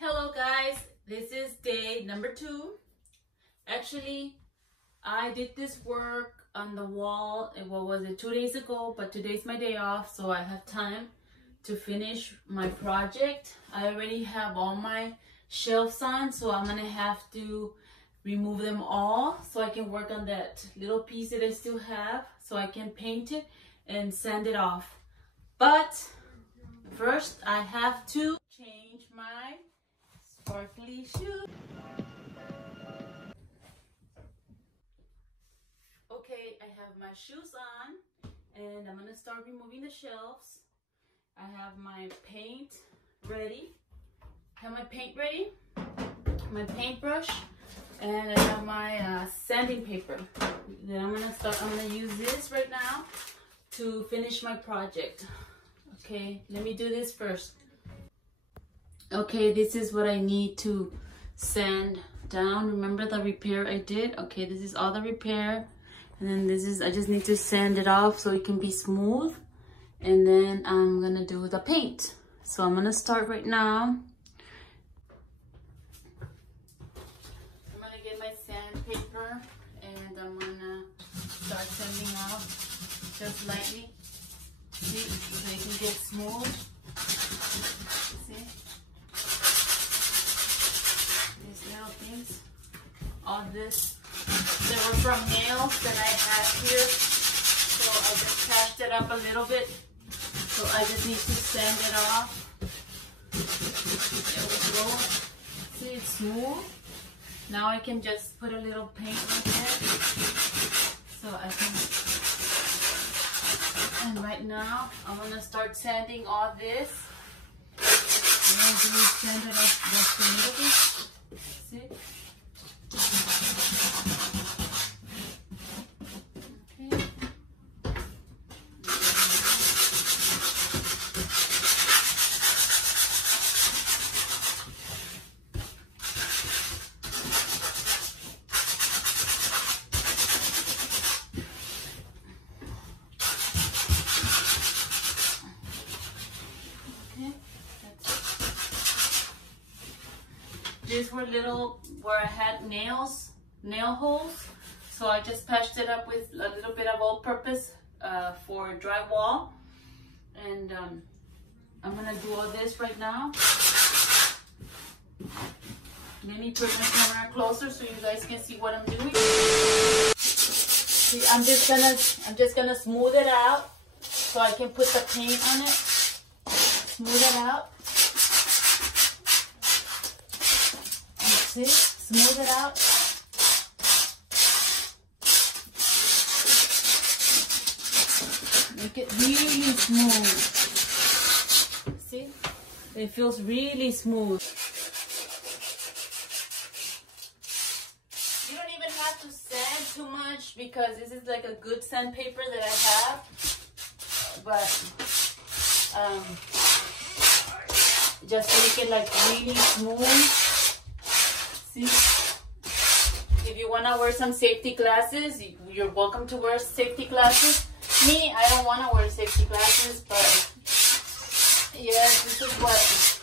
Hello guys, this is day number 2. Actually, I did this work on the wall, what was it, 2 days ago, but today's my day off, so I have time to finish my project. I already have all my shelves on, so I'm gonna have to remove them all so I can work on that little piece that I still have, so I can paint it and sand it off. But first I have to change my sparkly shoes. Okay, I have my shoes on and I'm gonna start removing the shelves. I have my paint ready. My paintbrush, and I have my sanding paper. Then I'm gonna use this right now to finish my project. Okay, let me do this first. Okay, this is what I need to sand down. Remember the repair I did? Okay, this is all the repair. And then this is, I just need to sand it off so it can be smooth. And then I'm gonna do the paint. So I'm gonna start right now. I'm gonna get my sandpaper and I'm gonna start sanding out just lightly. See, so it can get smooth. See? These little things. All this, they were from nails that I had here. So I just patched it up a little bit. So I just need to sand it off. There we go. See, it's smooth. Now I can just put a little paint right there. So I can, and right now I'm gonna start sanding all this. I'm gonna do is sand it off just a little bit. See? Okay. These were little where I had nail holes, so I just patched it up with a little bit of all-purpose for drywall. And I'm gonna do all this right now. Let me put my camera closer so you guys can see what I'm doing. See, I'm just gonna smooth it out so I can put the paint on it. Smooth it out. See? Smooth it out. Make it really smooth. See? It feels really smooth. You don't even have to sand too much because this is like a good sandpaper that I have. But just make it like really smooth. If you want to wear some safety glasses, you're welcome to wear safety glasses. Me, I don't want to wear safety glasses, but yes, this is what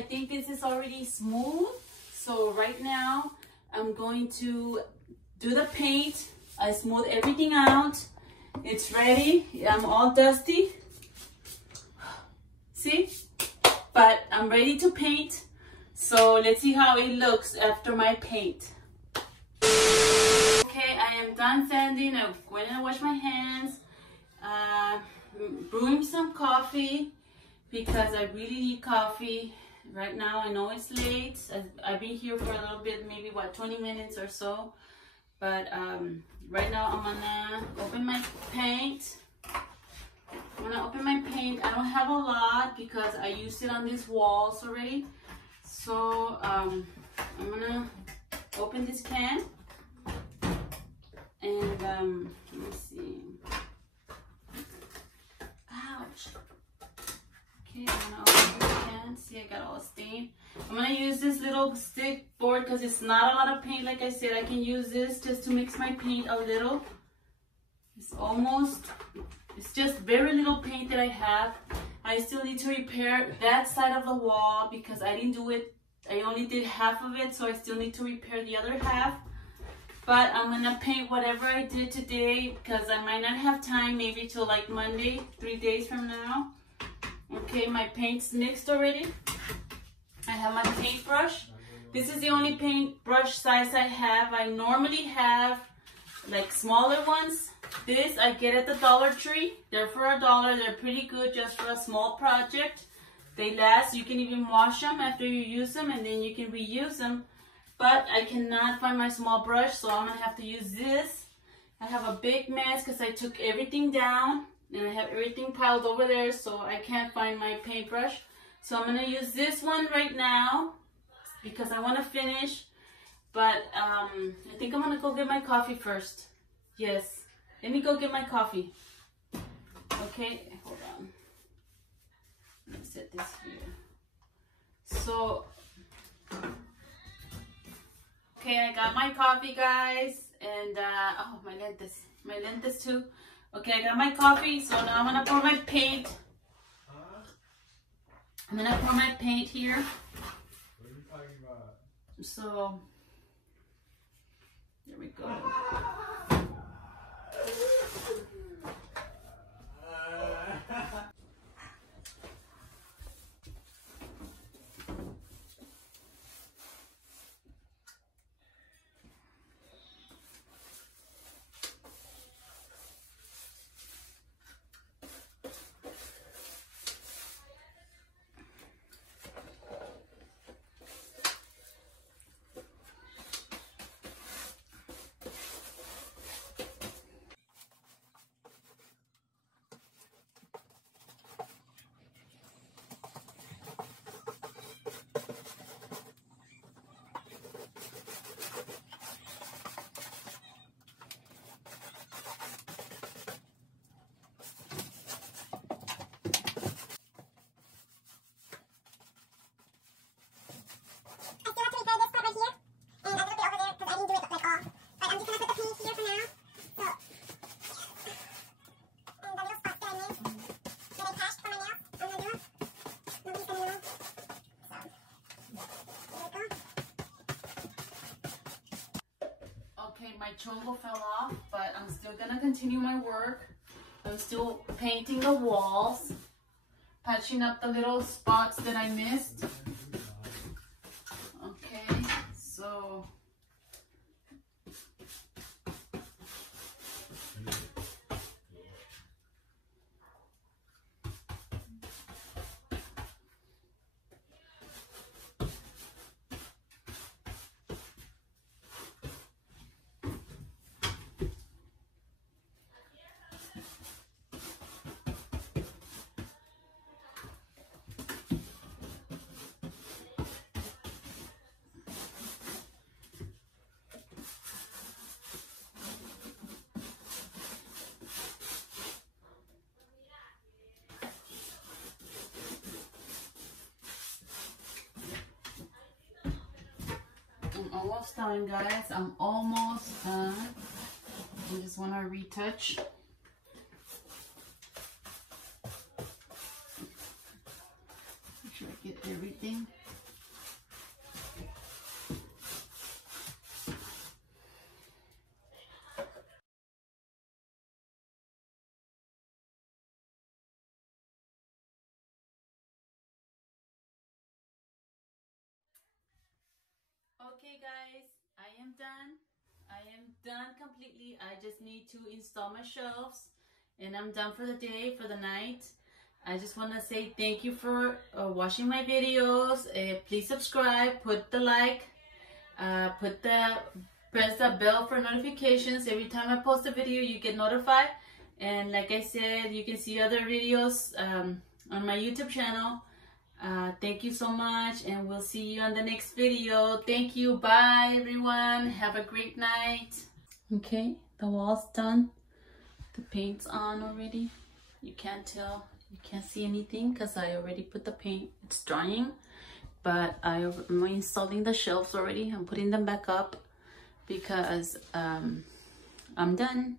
I think this is already smooth. So right now I'm going to do the paint. I smooth everything out. It's ready. I'm all dusty. See? But I'm ready to paint. So let's see how it looks after my paint. Okay, I am done sanding. I'm going to wash my hands. Brewing some coffee because I really need coffee right now. I know it's late. I've been here for a little bit, maybe what, 20 minutes or so. But right now I'm gonna open my paint. I don't have a lot because I used it on these walls already. So I'm gonna open this can and let me see. Ouch. Okay, I'm gonna open this can. See, I got all the stain. I'm gonna use this little stick board because it's not a lot of paint. Like I said, I can use this just to mix my paint a little. It's just very little paint that I have. I still need to repair that side of the wall because I didn't do it. I only did half of it, so I still need to repair the other half. But I'm gonna paint whatever I did today because I might not have time, maybe till like Monday, 3 days from now. Okay, my paint's mixed already. I have my paintbrush. This is the only paintbrush size I have. I normally have like smaller ones. This I get at the Dollar Tree. They're for $1. They're pretty good just for a small project. They last. You can even wash them after you use them and then you can reuse them. But I cannot find my small brush, so I'm gonna have to use this. I have a big mess because I took everything down and I have everything piled over there, so I can't find my paintbrush. So I'm gonna use this one right now because I want to finish. But I think I'm gonna go get my coffee first. Yes. Let me go get my coffee. Okay, hold on. Let me set this here. So, okay, I got my coffee, guys. And, oh, my lentes too. Okay, I got my coffee. So now I'm gonna pour my paint. I'm gonna pour my paint here. What are you talking about? So, there we go. Okay, my chongo fell off, but I'm still gonna continue my work. I'm still painting the walls, patching up the little spots that I missed. Okay, so I'm almost done, guys. I'm almost done. I just want to retouch. Make sure I get everything. guys, I am done. I am done completely. I just need to install my shelves and I'm done for the day, for the night. I just want to say thank you for watching my videos. Please subscribe, put the like, press the bell for notifications. Every time I post a video, you get notified. And like I said, you can see other videos on my YouTube channel. Thank you so much, and we'll see you on the next video. Thank you. Bye, everyone. Have a great night. Okay, the wall's done. The paint's on already. You can't tell. You can't see anything because I already put the paint. It's drying, but I'm installing the shelves already. I'm putting them back up because I'm done.